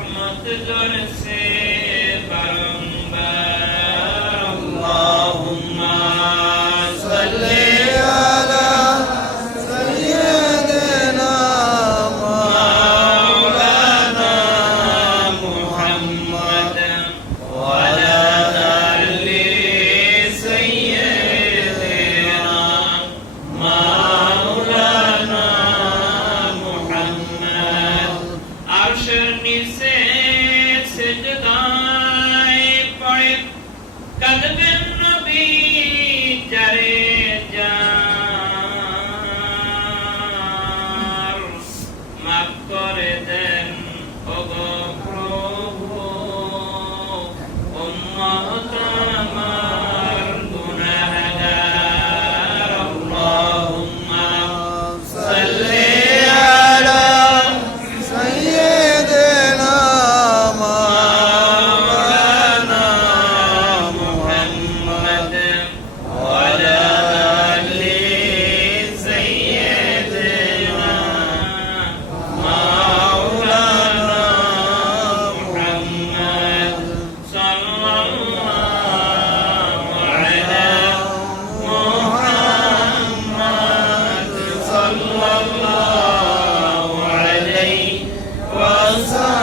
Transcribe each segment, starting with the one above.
রহমত জোর সে বারংবার was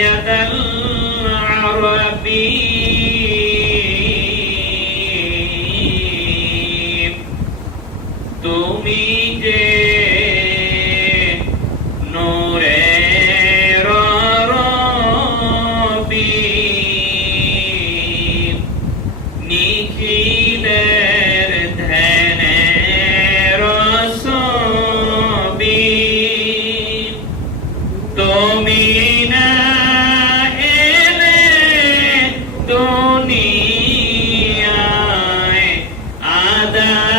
Yeah. ربنا